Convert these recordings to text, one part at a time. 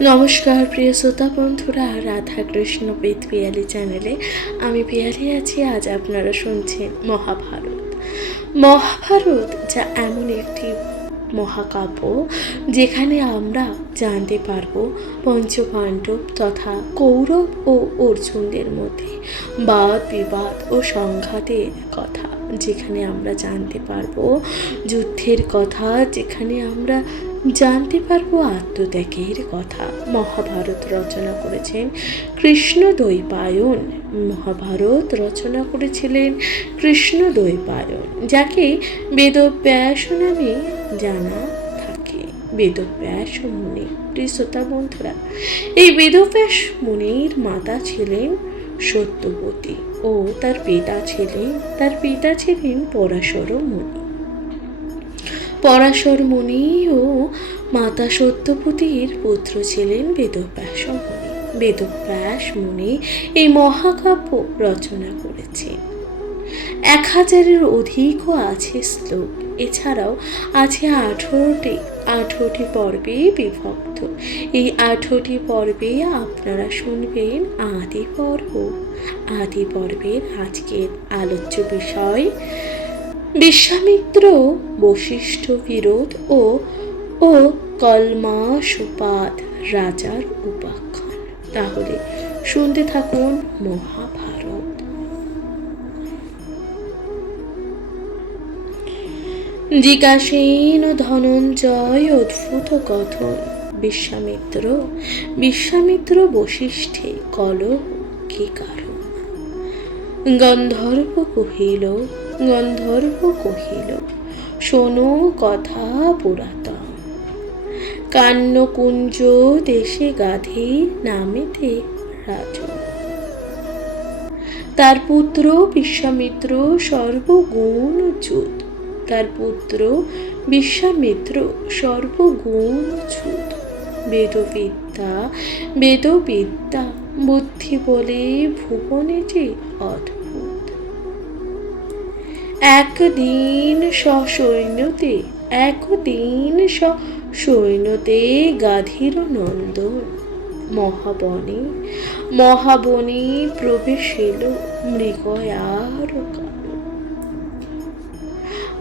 নমস্কার প্রিয় শ্রোতা বন্ধুরা, রাধা কৃষ্ণ বেদ পিয়ালি চ্যানেলে আমি পিয়ালি আছি। আজ আপনারা শুনছেন মহাভারত। মহাভারত যা এমন একটি মহাকাব্য যেখানে আমরা জানতে পারব পঞ্চপাণ্ডব তথা কৌরব ও অর্জুনদের মধ্যে বাদ বিবাদ ও সংঘাতের কথা, যেখানে আমরা জানতে পারবো যুদ্ধের কথা, যেখানে আমরা জানতে পারবো আত্মত্যাগের কথা। মহাভারত রচনা করেছেন কৃষ্ণদ্বৈপায়ন। মহাভারত রচনা করেছিলেন কৃষ্ণদ্বৈপায়ন, যাকে বেদব্যাস নামে জানা থাকে। বেদব্যাস মুনি। শ্রোতা বন্ধুরা, এই বেদব্যাস মুনির মাতা ছিলেন সত্যবতী ও তার পিতা ছিলেন পরাশর মুনি। পরাশর মুনি ও মাতা সত্যবতীর পুত্র ছিলেন বেদব্যাস মুনি। বেদব্যাস মুনি এই মহাকাব্য রচনা করেছেন। 1000-এর অধিকও আছে শ্লোক। এছাড়াও আছে 18টি পর্বে বিভক্ত। এই 18টি পর্বে আপনারা শুনবেন আদি পর্বের আজকের আলোচ্য বিষয় বিশ্বামিত্র বশিষ্ঠ বিরোধ ও কলমাসুপাদ রাজার উপাখ্যান। তাহলে শুনতে থাকুন মহাভারত। জিজ্ঞাসেন ধনঞ্জয় অদ্ভুত কথন। বিশ্বামিত্র বশিষ্ঠে কলহ কি কারণ? গন্ধর্ব কহিল শোনো কথা পুরাতন। কান্যকুঞ্জ দেশে গাধী নামেতে রাজন। তার পুত্র বিশ্বামিত্র সর্বগুণচ্যুত। বেদবিদ্যা বুদ্ধি বলে ভুবনে যে অদ্ভুত। একদিন সসৈন্যতে গাধীর নন্দন। মহাবনে প্রবেশিল মৃগয়ার কারণ।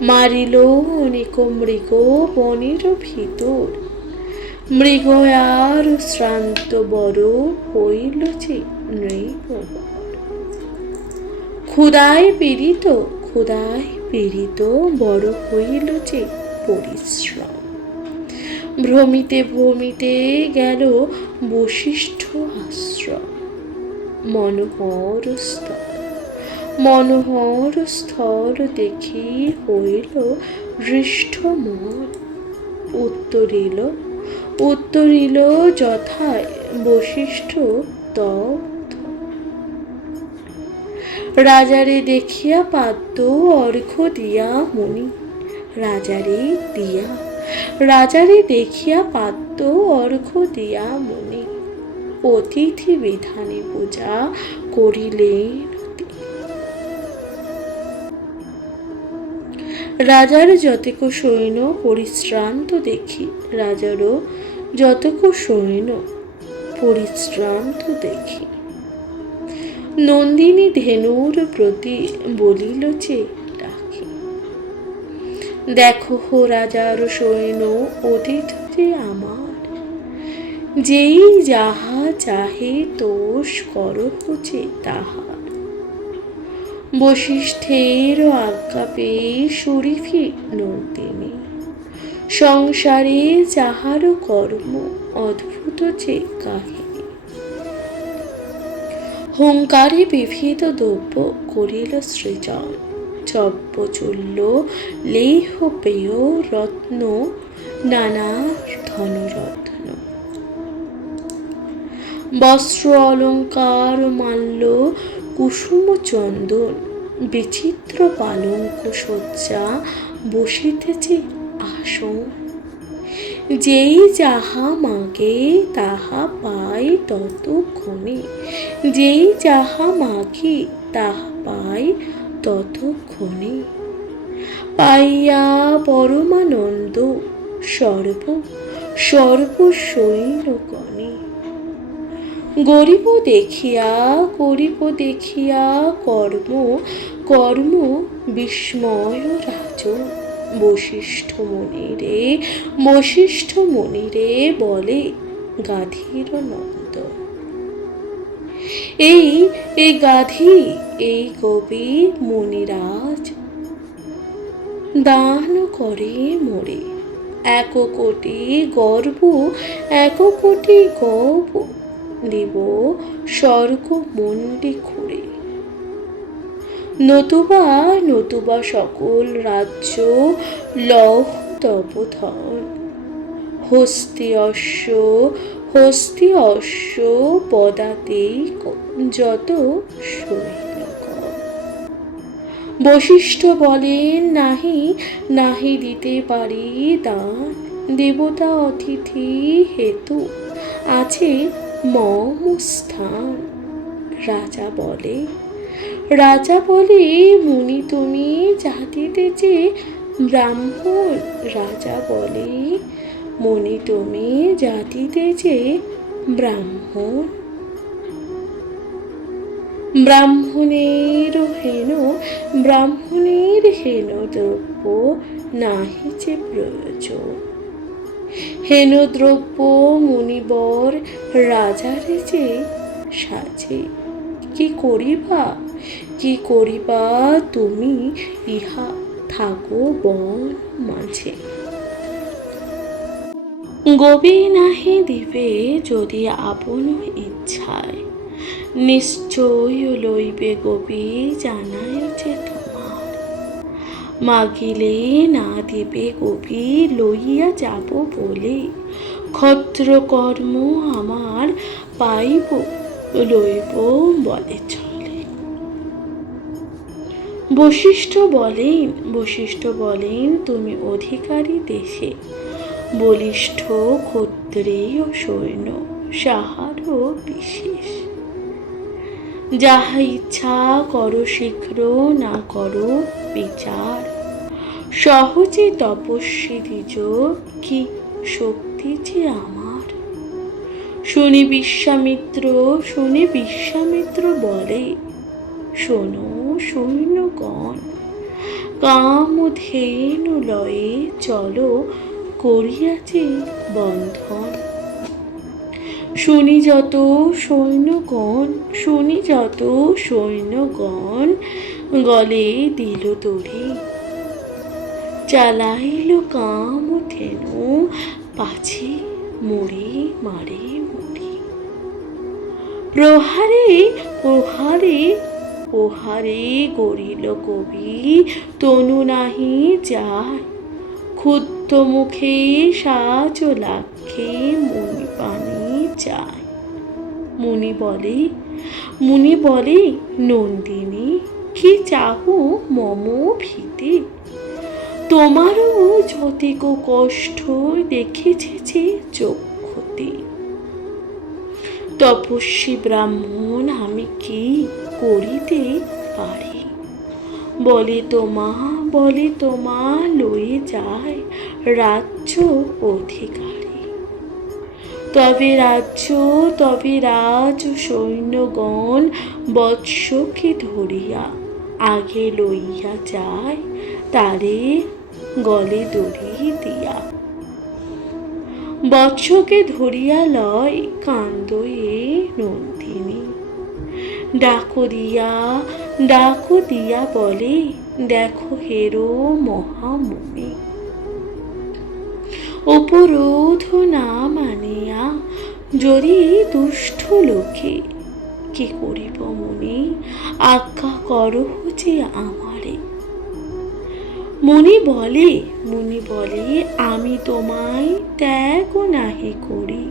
মারিল অনেক মৃগ বনের ভিতর। মৃগয়ার শ্রান্ত বড় হইল যে নৃপবর। ক্ষুধায় পীড়িত বড় হইল যে পরিশ্রম। ভ্রমিতে গেল বশিষ্ঠ আশ্রম। মনোহর স্থল দেখি হইল হৃষ্ট মন। উত্তরিল যথায় বশিষ্ঠ তপ্ত। রাজারে দেখিয়া পাদ্য অর্ঘ্য দিয়া মুনি। রাজারে দেখিয়া পাদ্য অর্ঘ্য দিয়া মুনি। অতিথি বিধানে পূজা করিলেন। রাজার যতক সৈন্য পরিশ্রান্ত দেখি। নন্দিনী ধেনুর প্রতি বলিল যে ডাকি। দেখো রাজার সৈন্য অতিথি আমার। যেই যাহা চাহে তোষ করহ যে তাহার। বশিষ্ঠের আজ্ঞা পেয়ে শরীফী নন্দিনী। সংসারে যাহার কর্ম অদ্ভুত যে কাহিনী। হুঙ্কারে বিবিধ দ্রব্য করিল সৃজন। চব্যচূল্য লেহ পেয় রত্ন নানা ধনরত্ন। বস্ত্র অলঙ্কার মাল্য কুসুম চন্দন। বিচিত্র পালঙ্ক শয্যা বসিতেছে আসন। যেই যাহা মাগে তাহা পায় ততক্ষণে। পাইয়া পরমানন্দ সর্বসৈন্যগণে। গরিব দেখিয়া গরিব দেখিয়া কর্ম কর্ম বিস্ময় রাজ। বশিষ্ঠ মুনিরে বলে গাধীর নন্দ। এই গাধী এই কবি মুনিরাজ দান করে মোরে, 1 কোটি গর্ব 1 কোটি গর্ব দিব স্বর্গ মন্ডি খুঁড়ে। নতুবা সকল রাজ্য লহ তব ধন। হস্তি অশ্ব পদাতেই যত সৈন্যগণ। বশিষ্ঠ বলেন নাহি দিতে পারি দান, দেবতা অতিথি হেতু আছে মম স্থান। রাজা বলে মুনি তুমি জাতিতে যে ব্রাহ্মণ। রাজা বলে মুনি তুমি জাতিতে যে ব্রাহ্মণ। ব্রাহ্মণের হেন দ্রব্য নাহি যে প্রয়োজন। হেন দ্রব্য মুনিবর রাজারে যে সাজে। কি করিবা তুমি ইহা থাকো বন মাঝে। গবি নাহি দিবে যদি আপন ইচ্ছায়, নিশ্চয় লইবে গবি জানাই যে তোমার। মাগিলে না দিবে গবি লইয়া যাব বলে, ক্ষত্র কর্ম আমার পাইব লইব বলে চলে। বশিষ্ঠ বলেন তুমি অধিকারী দেশে, বলিষ্ঠ ক্ষত্রিয় সৈন্য সাহারও বিশেষ। যাহা ইচ্ছা করো শীঘ্র না করো বিচার, সহজে তপস্বী দ্বিজ কি শক্তি যে আমার। শুনি বিশ্বামিত্র বলে শোনো সৈন্যগণ, কামধেনু লয়ে চলো করিয়াছে বন্ধন। শুনি যত সৈন্যগণ গলে দিল তরি, চালাইল কামধেনু পাছে মারে মুড়ি। প্রহারে গরিল কবি তনু নাহি যায়, ক্ষুব্ধ মুখে সাজ লাক্ষে মুনি পানি চায়। মুনি বলে নন্দিনী কি চাহো মম ভীতি, তোমারও যতিক কষ্ট দেখেছে যে চক্ষুতে। তপস্বী ব্রাহ্মণ আমি কি করিতে পারি, বলে তোমা লয়ে যায় রাজ্য অধিকারী। তবে রাজ সৈন্যগণ বৎসকে ধরিয়া আগে লইয়া যায়, তারে গলে দড়ি দিয়া। বৎসকে ধরিয়া লয় কান্দয়ে নন্দিনী, ডাকো দিয়া বলে দেখো হেরো মহামুনি। উপরোধ না মানিয়া যদি দুষ্ট লোকে, কি করিব মুনি আজ্ঞা করো যে আমারে। মুনি বলে আমি তোমায় ত্যাগ নাহি করি,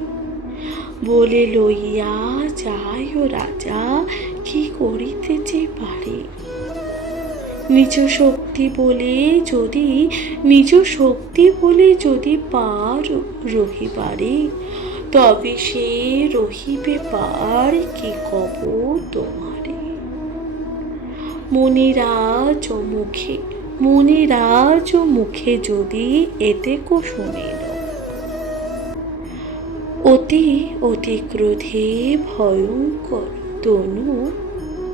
বলে লইয়া যায় রাজা কি করিতে যে পারে। নিজ শক্তি বলে যদি পার রহিবারে, তবে সে রহিবে পার কি কব তোমারে। মুনিরাজ মুখে যদি এতেকো শুনিল, অতি অতি ক্রোধে ভয়ঙ্কর তনু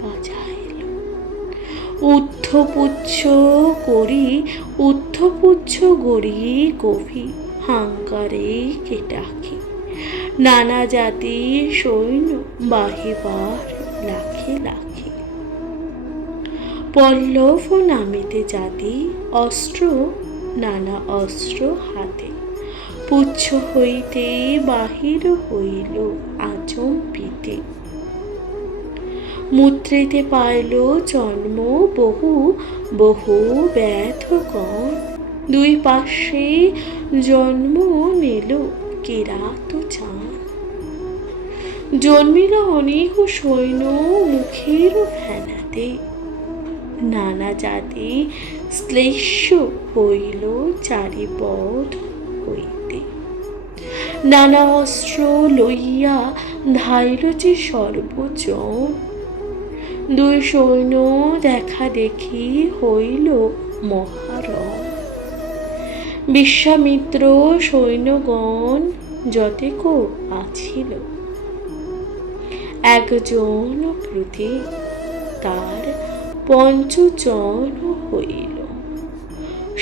বাজাইল। উদ্ধপুচ্ছ গড়ি কবি হাঙ্কারে কেটাকে, নানা জাতির সৈন্য বাহিবার লাখে লাখে। পল্লব নামিতে জাতি অস্ত্র, নানা অস্ত্র হাতে, পুচ্ছ হইতে বাহির হইল আচম্বিতে। মূত্রেতে পাইল জন্ম বহু বহু ব্যথগণ, দুই পার্শ্বে জন্ম নিল কিরাত চান। জন্মিল অনেক সৈন্য মুখের ফেনাতে, নানা জাতি শ্লেষ্য হইল চারিপদ হইতে। নানা অস্ত্র লইয়া ধাইল যে সর্বজন, দুই সৈন্য দেখা দেখি হইল মহারণ। বিশ্বামিত্র সৈন্যগণ যতেক আছিল, একজন প্রতি তার ৫ জন হইল।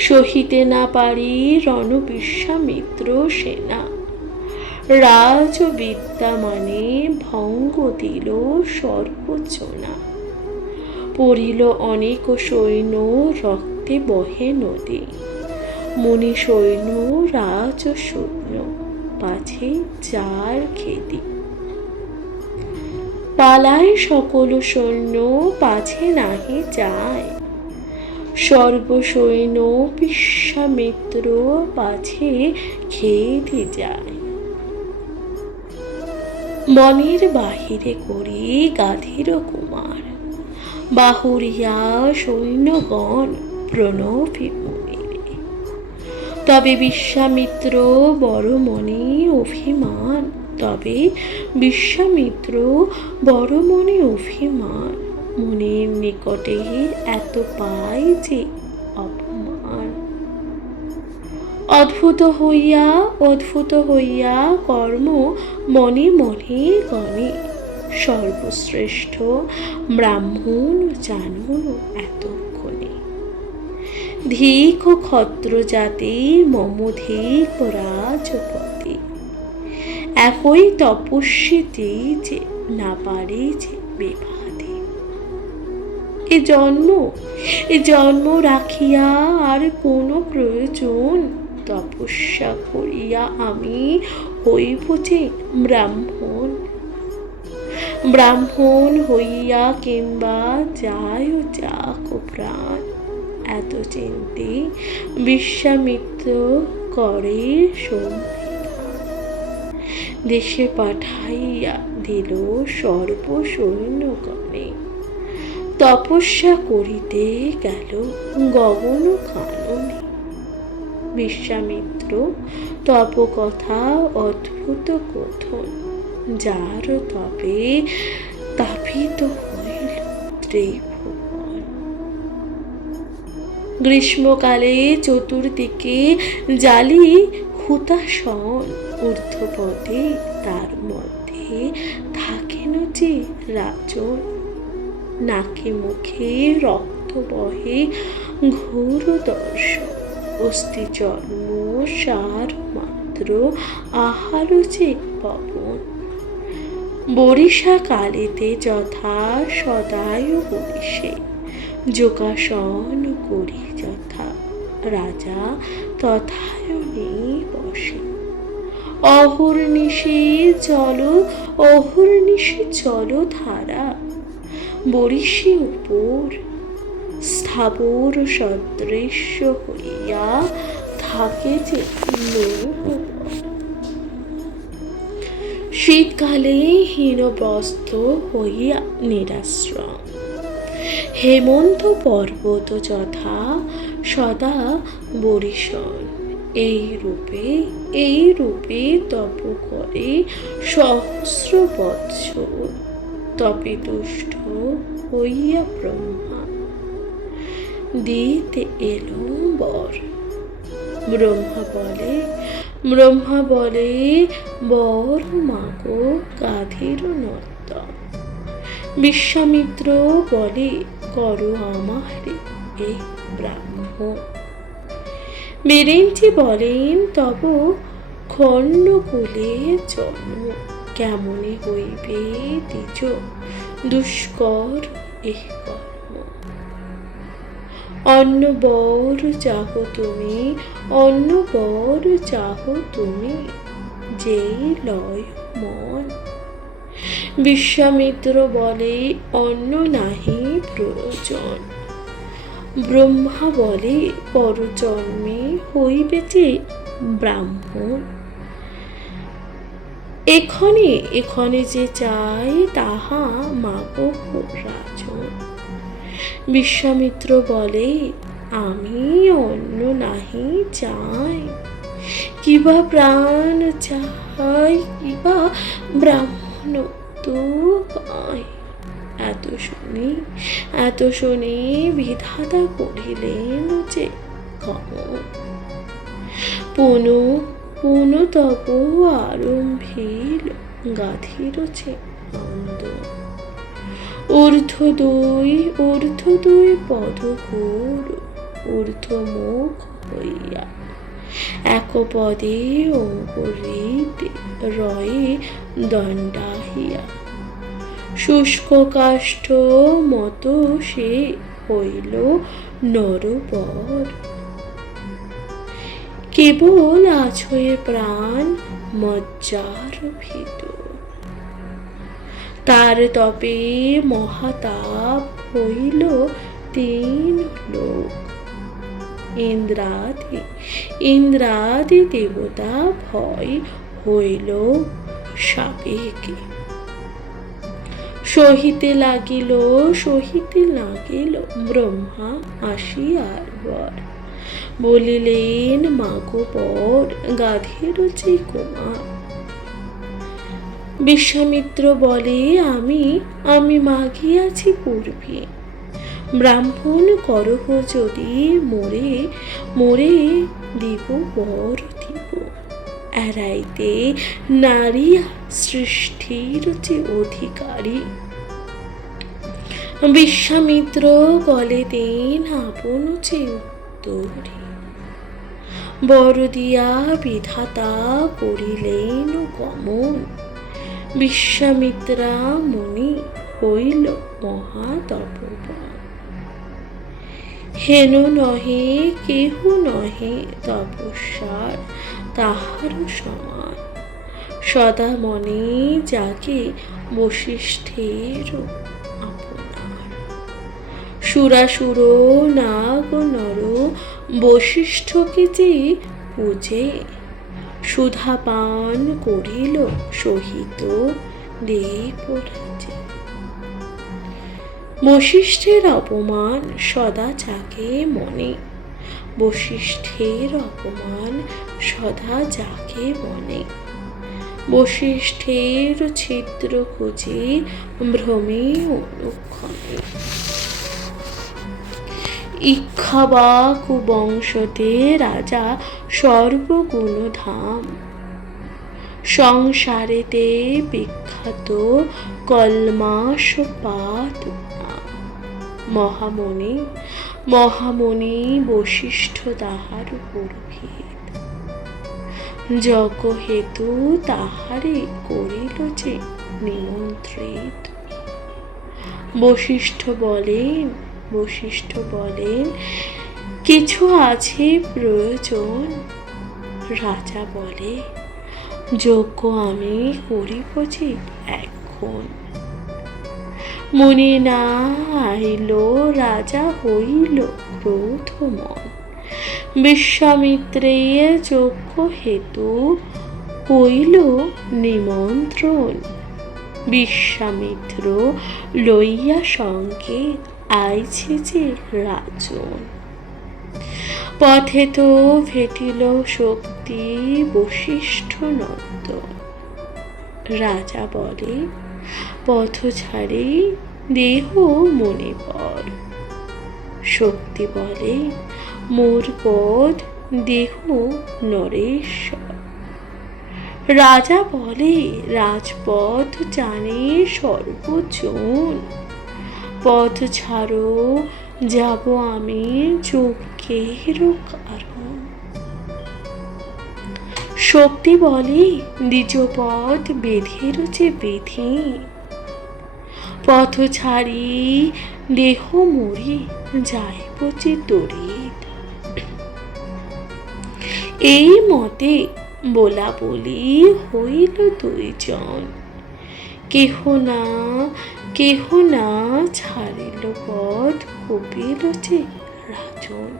সহিতে না পারি রণ বিশ্বামিত্র সেনা, রাজবিদ্যা মানে ভঙ্গ দিল সর্বজনা। পড়িল অনেক সৈন্য রক্তে বহে নদী, মুনি সৈন্য রাজ সৈন্য পাছে যার খেদি। পালায় সকল সৈন্য পাছে নাহি যায়, সর্বসৈন্য বিশ্বামিত্র পাছে খেদি যায়। বনের বাহিরে করি গাধীর কুমার, বাহুরিয়া সৈন্যগণ প্রণবী মুনিরে। তবে বিশ্বামিত্র বড় মনে অভিমান, তবে বিশ্বামিত্র বড় মনে অভিমান। মুনির নিকটে এত পাই যে অপমান। অদ্ভুত হইয়া কর্ম মনে মনে গণে, সর্বশ্রেষ্ঠ ব্রাহ্মণ জানুন এতক্ষণে। ধিক ক্ষত্র জাতি মম ধিক রাজপতি, একই তপস্বীতে যে না পারে যে বিবাদে। এ জন্ম রাখিয়া আর কোনো প্রয়োজন, তপস্যা করিয়া আমি হইব যে ব্রাহ্মণ। ব্রাহ্মণ হইয়া কিংবা যায় যাক প্রাণ, এত চিন্তে বিশ্বামিত্র করে সংবিধান। দেশে পাঠাইয়া দিল সর্বসৈন্যগণে, তপস্যা করিতে গেল গগন কাননে। বিশ্বামিত্র তপকথা অদ্ভুত কথন, যার তপে তাপিত হইল ত্রিভুবন। গ্রীষ্মকালে চতুর্দিকে জালি হুতাশন, ঊর্ধ্বপদে তার মধ্যে থাকেন যে রাজন। নাকে মুখে রক্ত বহে ঘোর দর্শন, অস্থি জন্ম সার মাত্র আহার যে পবন। বরিশা কালেতে যথা সদায় বরিশে, যোগাসন করি যথা রাজা তথায়নে বসে। অহর্নিশে জলধারা, বরিশে উপর স্থাবর সদৃশ্য হইয়া থাকে যে নৌবর। শীতকালে হীনবস্ত্র হইয়া নিরাশ্রম, হেমন্ত পর্বত যথা সদা বরিশন। এই রূপে তপ করে সহস্র বৎসর, তপে তুষ্ট হইয়া ব্রহ্মা দিতে এলো বর। ব্রহ্মা বলে, ব্রহ্মা বলে বর মাগো গাধীর নর্তন। বিশ্বামিত্র বলে করো আমারে এ ব্রাহ্মণ। বিরিঞ্চি বলেন তব খণ্ডকুলে জন্ম, কেমনে হইবে দ্বিজ দুষ্কর এ কর্ম। অন্য বর চাহ তুমি, অন্য বর চাহ তুমি, যেই লয় মন। বিশ্বামিত্র বলে অন্য নাহি প্রয়োজন। ব্রহ্মা বলে পরজন্মে হইবে যে ব্রাহ্মণ। এক্ষণে এক্ষণে যে চাই তাহা মাগো রাজন। বিশ্বামিত্র বলে আমি অন্য নাহি চাই, কিবা প্রাণ চাই কিবা ব্রাহ্মণ তো পাই। এত শুনি বিধাতা করিলেন যে কমন। পুনঃ পুনঃ তব আরম্ভিল গাধীর যে নন্দন। ঊর্ধ্ব দুই পদ ঘোর, ঊর্ধ্ব মুখ হইয়া এক পদে অঙ্কুরিতে রয়ে দণ্ডাহিয়া। শুষ্ক কাষ্ঠ মতো সে হইল নরবর। কেবল আছয়ে প্রাণ মজ্জার ভিতর। তার তপে মহাতাপ হইল তিন লোক। ইন্দ্রাদি দেবতা ভয় হইল সাবেকে। সহিতে লাগিল ব্রহ্মা আসিয়ার বর। বলিলেন মাগো বর গাধীর যে কুমার। বিশ্বামিত্র বলে আমি মাগিয়াছি পূর্বে, ব্রাহ্মণ করহ যদি মোরে দিব বর দিব। এড়াইতে নারী সৃষ্টির যে অধিকারী। বিশ্বামিত্র গলে দেন আপন যে উত্তরী। বর দিয়া বিধাতা করিলেন গমন। বিশ্বামিত্রা মুনি হইল মহাতপোবন। হেন নহে কেহ নহে তপস্যার তাহার সমান। সদা মনে জাগে বশিষ্ঠের আপনার। সুরাসুর নাগ নর বশিষ্ঠকে যে পূজে। সুধা পান করিল সহিত দেবরাজে। বশিষ্ঠের অপমান সদা জাগে মনে, বশিষ্ঠের অপমান সদা জাগে মনে। বশিষ্ঠের ছিদ্র খুঁজে ভ্রমে অনুক্ষণে। ইক্ষ্বাকু বংশতে রাজা সর্বগুণধাম। সংসারেতে বিখ্যাত কলমাসপাদ নাম। মহামুনি বশিষ্ঠ তাহার পুরোহিত। যজ্ঞ হেতু তাহারে করিল যে নিমন্ত্রিত। বশিষ্ঠ বলেন কিছু আছে প্রয়োজন। রাজা বলে যজ্ঞ আমি করিব যে এখন। মুনি না আইল রাজা হইল ক্রোধমন। বিশ্বামিত্রে যজ্ঞ হেতু কইল নিমন্ত্রণ। বিশ্বামিত্র লইয়া সঙ্গে আইছে যে রাজন। পথে তো ভেটিল শক্তি বশিষ্ঠ নন্দন। রাজা বলে পথ ছাড়ি দেহ মনে পর। শক্তি বলে মোর পদ দেহ নরেশ্বর। রাজা বলে, রাজপথ জানে সর্বজন, পথ ছাড়ো, যাব আমি যজ্ঞের কারণ। শক্তি বলে, দ্বিজ পথ বেঁধের যে বেঁধে, পথ ছাড়ি দেহ মরি, যাইব যে তড়িৎ। এই মতে বলা বলি হইল দুইজন, কেহ না ছাড়িল পথ, কপিল যে রাজন।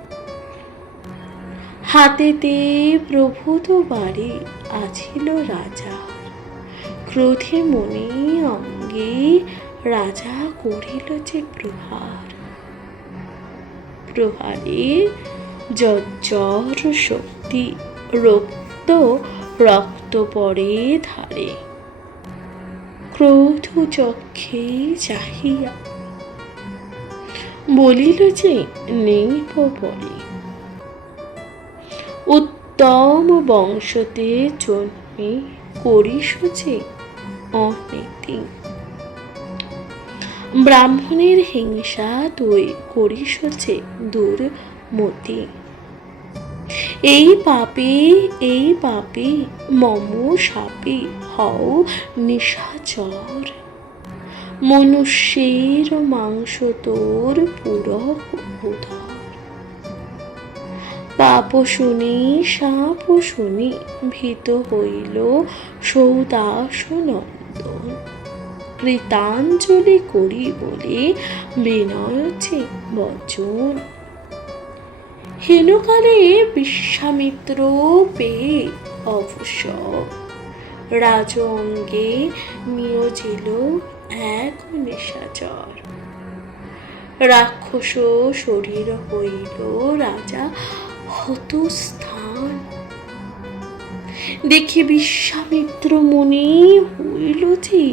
হাতেতে প্রভূত বাড়ি আছিল রাজার, ক্রোধে মনে অঙ্গে রাজা করিল যে প্রহার। প্রহারে জর্জর শক্তি, রক্ত পড়ে ধারে। ক্রোধ চক্ষে চাহিয়া বলিল যে নেইব পরে, উত্তম বংশতে জন্মে করিস যে অনীতি। ব্রাহ্মণের হিংসা তুই করিস যে দুর্মতি। এই পাপে মম শাপে হও নিশাচর, মনুষ্যের মাংস তোর পুরহ উদর। পাপ শুনি শাপ শুনি ভীত হইল সৌদাস নন্দন, কৃতাঞ্জলি করি বলে বিনয় যে বচন। হেনকালে বিশ্বামিত্র পেয়ে অবসর, রাজ অঙ্গে নিয়োজিল এক নিশাচর। রাক্ষস শরীর হইল রাজা হতস্থান, দেখে বিশ্বামিত্র মনে হইল যে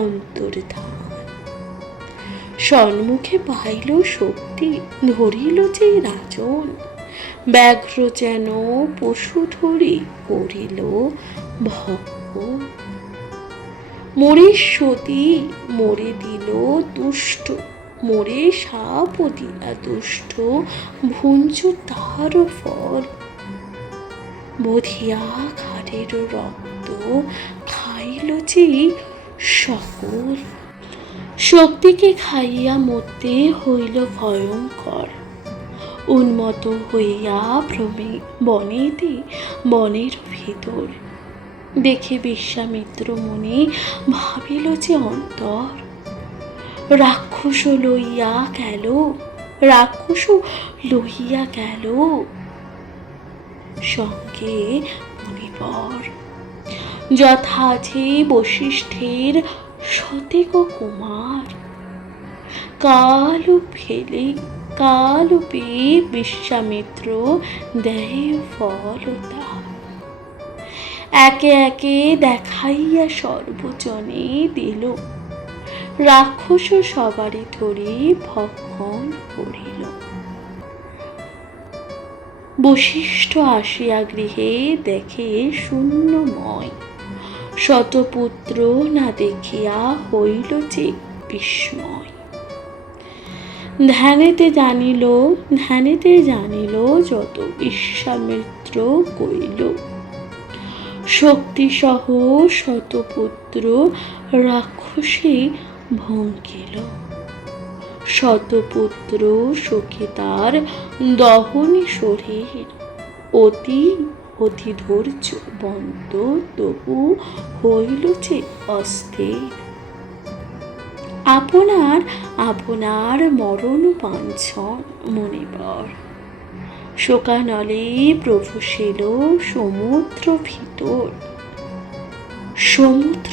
অন্তর্ধান। সম্মুখে পাইল শক্তি, ধরিল যে রাজন, ব্যাঘ্র যেন পশু ধরি করিল ভক্ষ। মোরে সতী মোরে দিল তুষ্ট, মোরে সাপ দিলা দুষ্ট, ভুঞ্জ তার ফল। বধিয়া ঘাড়ের রক্ত খাইল যে সকল, শক্তিকে খাইয়া মরতে হইল ভয়ঙ্কর। উন্মত্ত হইয়া ভ্রমে বনেতে বনের ভিতর, দেখে বিশ্বামিত্র মনে ভাবিল যে অন্তর। রাক্ষস লইয়া গেল সঙ্গে মুনিবর, যথা যে বশিষ্ঠের সতেক কুমার। কাল পেয়ে বিশ্বামিত্র দেয় ফল তার, একে একে দেখাইয়া সর্বজনে দিল, রাক্ষস সবারই ধরি ভক্ষণ করিল। বশিষ্ঠ আসিয়া গৃহে দেখে শূন্যময়, শতপুত্র না দেখিয়া হইল যে বিস্ময়। ধ্যানেতে জানিল যত বিশ্বামিত্র কইল, শক্তি সহ শতপুত্র রাক্ষসী ভঙ্কিল। শতপুত্র সখী তার দহনী শরীর, অতি ধৈর্যবন্ত তবু হইল যে অস্থির। আপনার মরণ বাঞ্ছন মুনিবর, শোকানলে প্রভুশিল সমুদ্র ভিতর। সমুদ্র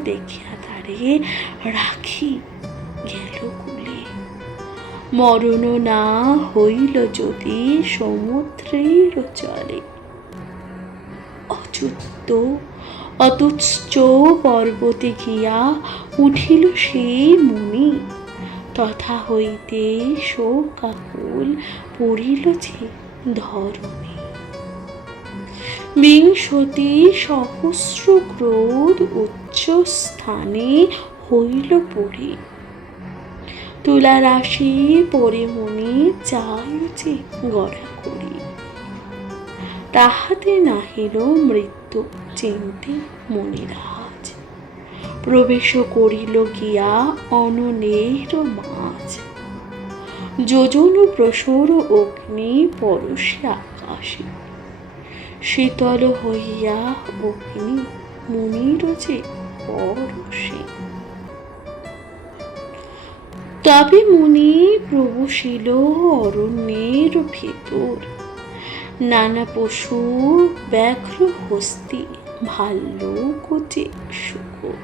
দেখিয়া তারে রাখি গেল কুলে। মরণ না হইল যদি সমুদ্রের জলে, অতুচ্চ পর্বতে গিয়া উঠিল সেই মুনি, তথা হইতে শোকাকুল পড়িল যে ধরণী। বিংশতি সহস্র ক্রোধ উচ্চ স্থানে হইল পরি। তুলা রাশি পরে মনি চাই যে গড়া করি। তাহাতে নাহিল মৃত্যু চিন্তি মনিরাজ। প্রবেশ করিল গিয়া অননের মাঝ। যোজন প্রসর অগ্নি পরশে আকাশে। শীতল হইয়া অগ্নি মুনির যে পরশে। তবে মুনি প্রবেশিল অরণ্যের ভেতর। নানা পশু ব্যাঘ্র হস্তি ভাল্লুক যে শুকর।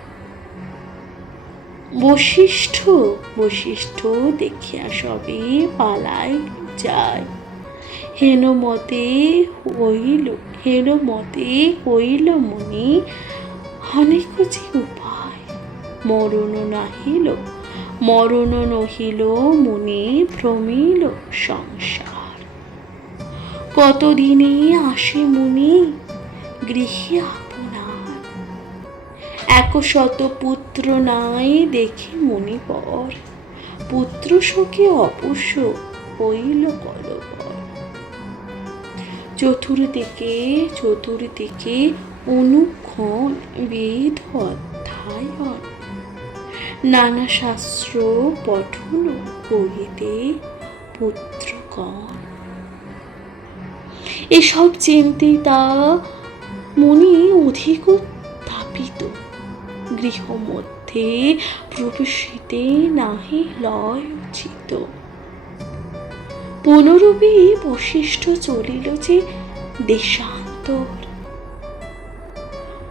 বশিষ্ঠ দেখিয়া সবে পালাইল যায়। হেনমতে হইল মুনি অনেক যে উপায়। মরণ নহিল মুনি ভ্রমিল সংসার। কতদিনে আসে মুনি গৃহে আপনার। 100 পুত্র নাই দেখে মুনিবর। পুত্র শোকে অবশ্য হইল কলবর। চতুর্দিকে অনুক্ষণ বেদ অধ্যয়ন। নানা শাস্ত্র পঠন করিতে পুত্রগণ। এসব চিন্তিতা মুনি অধিক তাপিত। গৃহ মধ্যে প্রবেশিতে নাহি লয় উচিত। পুনরূপে বশিষ্ঠ চলিল যে দেশান্তর।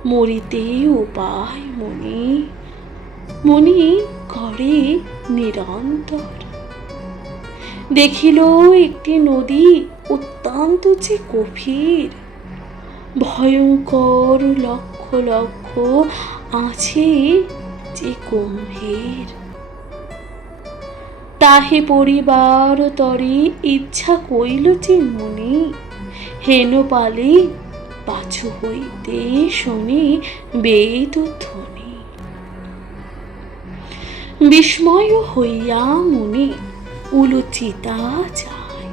মরিতে উপায় মুনি করে নিরন্তর। দেখিল একটি নদী অত্যন্ত যে গভীর। ভয়ঙ্কর লক্ষ লক্ষ আছে যে কুম্ভীর। তাহে পরিবার তরে ইচ্ছা কইল যে মুনি। হেন পালে পাছু হইতে শুনি বেদ ধ্বনি। বিস্ময় হইয়া মুনি উলচিতা যায়।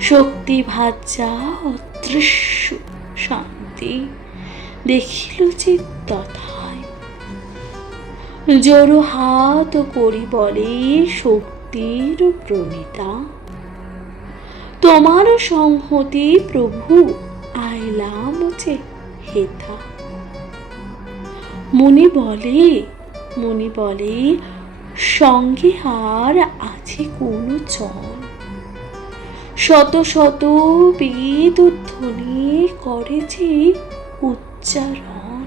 শক্তি ভাজ্যা অদৃশ্য শান্তি দেখিল যে তথায়। জোড় হাত করি বলে শক্তির প্রণীতা। তোমার সংহতি প্রভু আইলাম যে হেথা। মুনি বলে সঙ্গে আর আছে কোন জন। শত শত বেদ ধ্বনি করে যে উচ্চারণ।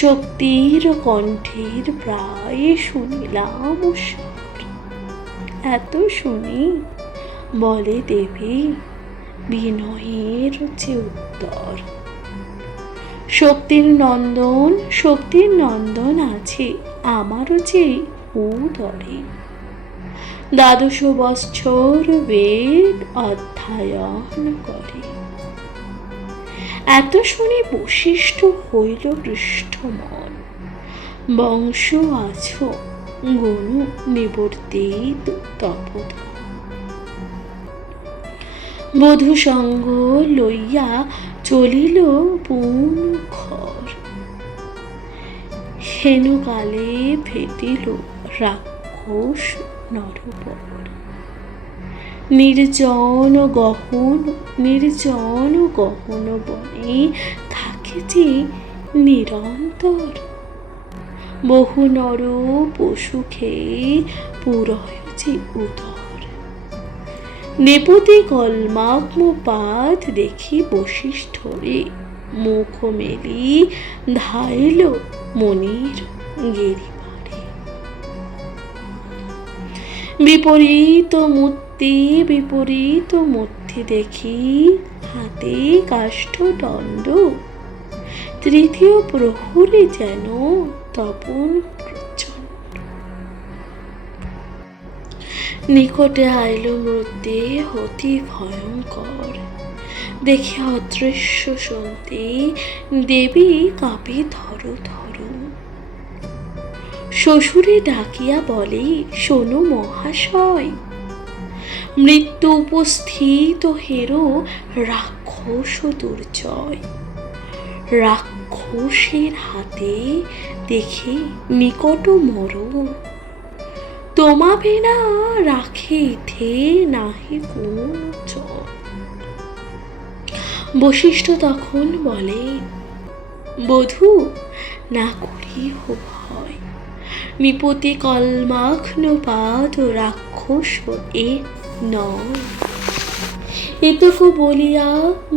শক্তির কণ্ঠের প্রায় শুনিলাম স্বর। এত শুনি বলে দেবী বিনয়ের যে উত্তর। শক্তির নন্দন আছে আমারও যে উদরে। 12 বৎসর বেদ অধ্যয়ন করে। এত শুনি বশিষ্ঠ হইল হৃষ্টমন। বংশ আছো গনু নিবর্তিত তপোধন। বধূ সঙ্গ লইয়া চলিল পুন ঘর। হেনকালে ফেটিল রাক্ষস নরবর। নির্জন গহন বনে থাকে যে নিরন্তর। বহু নর পশু খেয়ে পুরয় যে উদর। নেপতি কলমাগ্ম পাত দেখি বশিষ্ঠরে। মুখ মেলি ধাইল মুনির গিরিবারে। বিপরীত মূর্তি দেখি হাতে কাষ্ঠদণ্ড। তৃতীয় প্রহরে যেন তপন প্রচণ্ড। নিকটে আইল মূর্তি অতি ভয়ঙ্কর। দেখে অদৃশ্য শুনতে দেবী কাঁপে থর থর। শ্বশুরে ডাকিয়া বলে, শোনো মহাশয়, মৃত্যু উপস্থিত হেরো রাক্ষস দুর্জয়। রাক্ষসের হাতে দেখে নিকট মরণ, তোমা বিনা রাখে ইথে নাহি কোন জন। বশিষ্ঠ তখন বলে, বধূ না করিহ ভয়, নিপতি কলমাঘ্ন পাদ রাক্ষস এ নয়। এতকু বলিয়া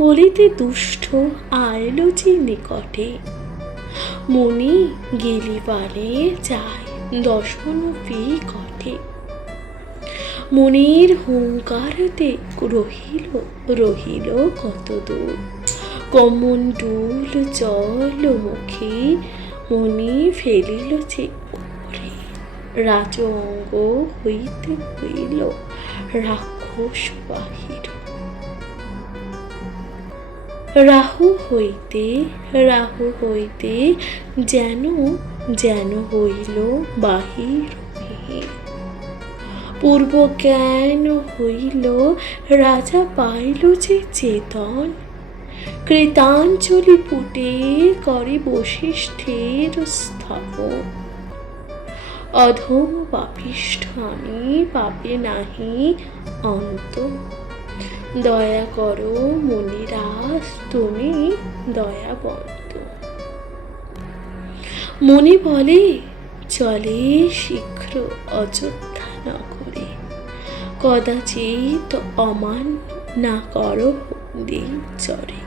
বলিতে দুষ্ট আইল যে নিকটে, মুনি গেলিবারে যায় দশনপি কটে। মুনির হুঙ্কারতে রহিল রহিল কত দূর, কমণ্ডূল জল মুখে মুনি ফেলিল যে উপরে। রাজ অঙ্গ হইতে হইল রাক্ষস বাহির। রাহু হইতে যেন যেন হইল বাহির। পূর্ব জ্ঞান হইল রাজা পাইল যে চেতন, কৃতাঞ্জলি পুটে করে বশিষ্ঠের স্থাপন। অধম পাপিষ্ঠ আমি পাবে নাহি অন্ত, দয়া করো মুনিরাজ তুমি দয়াবন্ত। মুনি বলে, চলে শীঘ্র অযোধ্যা নগরে, কদাচিৎ অমান্য না করো চরে।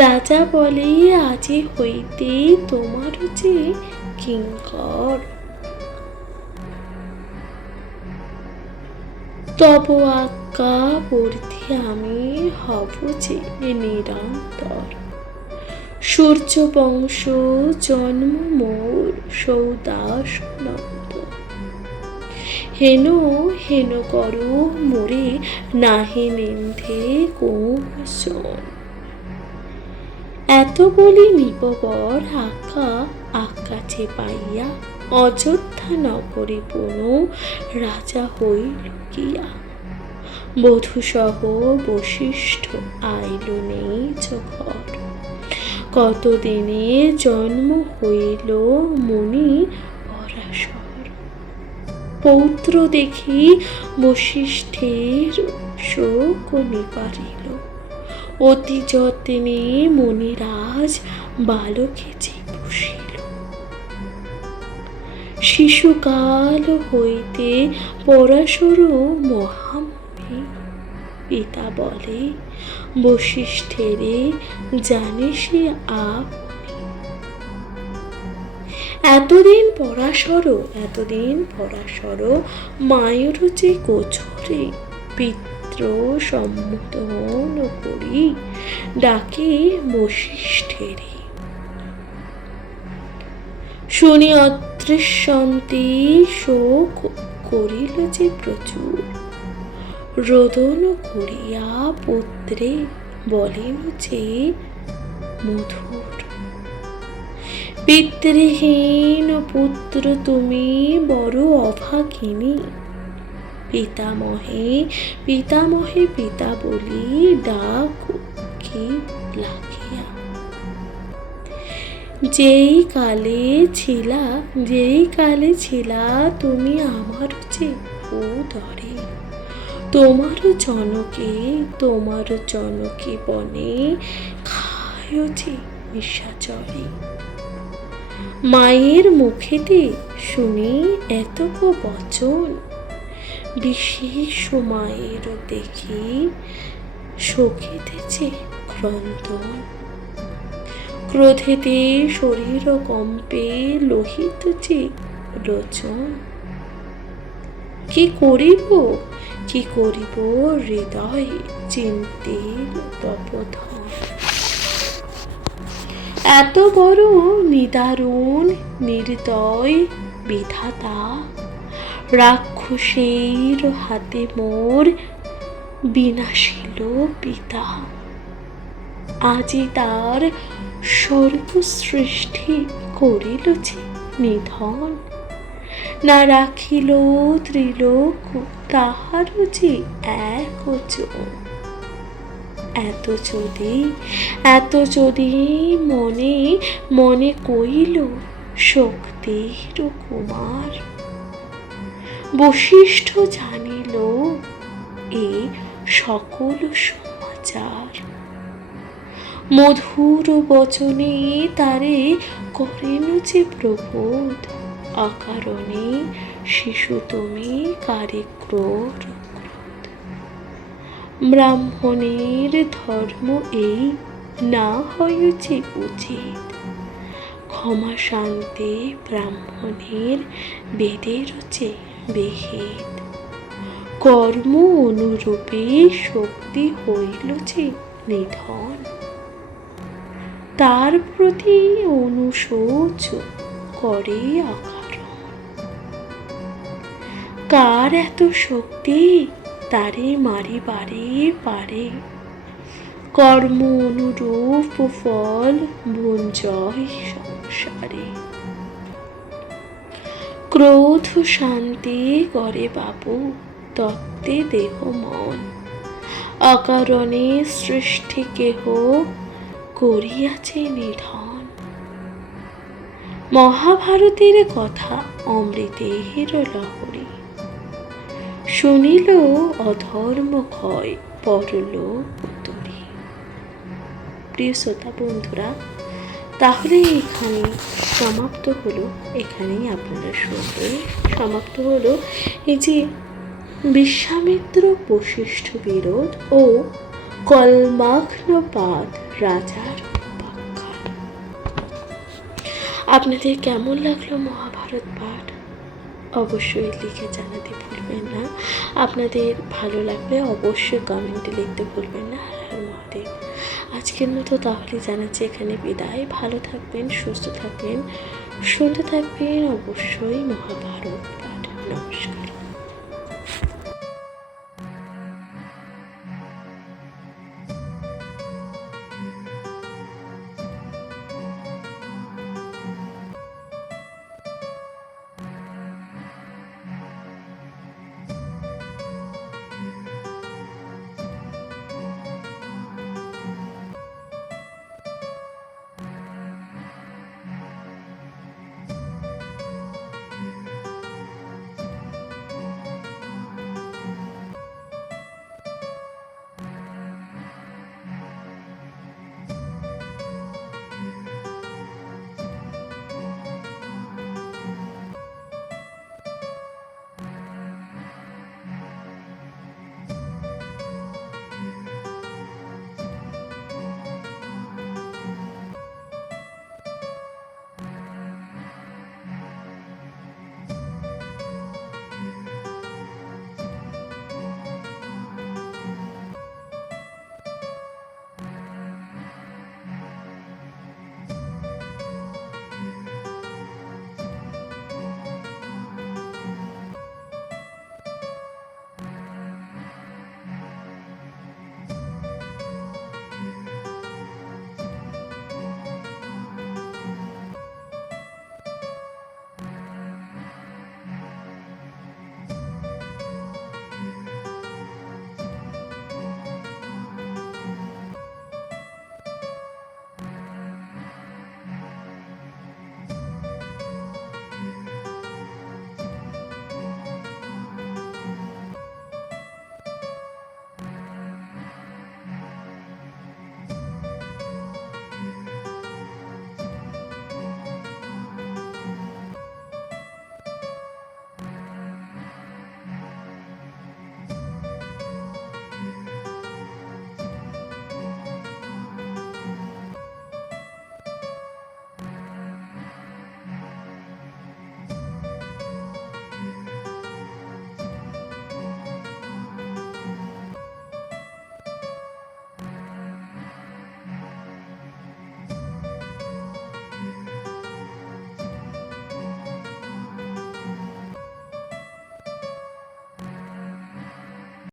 রাজা বলে আজি হইতে তোমার যে কিঙ্কর, তব আজ্ঞা বর্ধি আমি হব যে নিরন্তর। সূর্য বংশ জন্ম মোর সৌদাস নন্দ, হেন হেন করো মোরে নাহি নিন্দে কোন জন। এত বলি নিপবর আকাছে পাইয়া, অযোধ্যা নগরে পুন রাজা হইল গিয়া। বধূ সহ বশিষ্ঠ আইল নিজ ঘর, কতদিনে জন্ম হইল মুনি পরাশর। পৌত্র দেখি বশিষ্ঠের শোক নিবারিল, অতি যত্নে মুনিরাজ বালকে যে পুষিল। শিশুকাল হইতে পরাশর মহামুনি, পিতা বলে বশিষ্ঠেরে জানে সে আপনি। এতদিন পরাশর মায়ের যে গোচরে, পিতৃ সম্বোধন করি ডাকে বশিষ্ঠেরে। শুনি অদৃশ্যন্তে শোক করিল যে প্রচুর, রোদন করিয়া পুত্রে বলেন যে মধুর। পিতৃহীন পুত্র তুমি বড় অভাগিনী, পিতামহে পিতা বলি ডাক কি লাগিয়া। যেই কালে ছিলা তুমি আমার যে উদরে, তোমার জনকে বনে খায় যে নিশাচরে। মায়ের মুখেতে শুনি এতক বচন, বিশেষ মায়ের দেখি শোকিতেছে ক্রন্দন। ক্রোধেতে শরীর কম্পে লোহিত যে লোচন, কি করিব হৃদয় চিন্তিল তপধন। এত বড় নিদারুণ নির্দয় বিধাতা, রাক্ষসের হাতে মোর বিনাশীল পিতা। আজি তার সর্বসৃষ্টি করিল যে নিধন, না রাখিল ত্রিলোক তাহার যে একজন। এত যদি মনে মনে কইল শক্তির কুমার, বশিষ্ঠ জানিল এ সকল সমাচার। মধুর বচনে তারে করেন যে প্রবোধ, অকারণে শিশু তুমি কারে ক্রোধ। ব্রাহ্মণের ধর্ম এই না হয়েছে উচিত, ক্ষমা শান্তি ব্রাহ্মণের বেদের যে বিহিত। কর্ম অনুরূপে শক্তি হইল যে নিধন, তার প্রতি অনুশোচ করে অকারণ। কার এত শক্তি তারে মারিবারে পারে, কর্ম অনুরূপ ফল ভঞ্জয় সংসারে। ক্রোধ শান্তি করে বাবু তত্ত্বে দেহ মন, অকারণে সৃষ্টি কেহ করিয়াছে নিধন। মহাভারতের কথা অমৃতের লহরী, শুনিল অধর্ম ক্ষয় পরলোক তরী। প্রিয় শ্রোতা বন্ধুরা, তাহলে এখানে সমাপ্ত হলো, এখানেই আপনারা শুনবেন সমাপ্ত হলো এই যে বিশ্বামিত্র বশিষ্ঠ বিরোধ ও কলমাঘ্নপাদ রাজার উপাখ্যান। আপনাদের কেমন লাগলো মহাভারত পাঠ অবশ্যই লিখে জানাতে ভুলবেন না। আপনাদের ভালো লাগলে অবশ্যই কমেন্টে লিখতে ভুলবেন না। হর হর মহাদেব। আজকের মতো তাহলে জানাচ্ছি এখানে বিদায়। ভালো থাকবেন, সুস্থ থাকবেন, শুনতে থাকবেন অবশ্যই মহাভারত পাঠ। নমস্কার।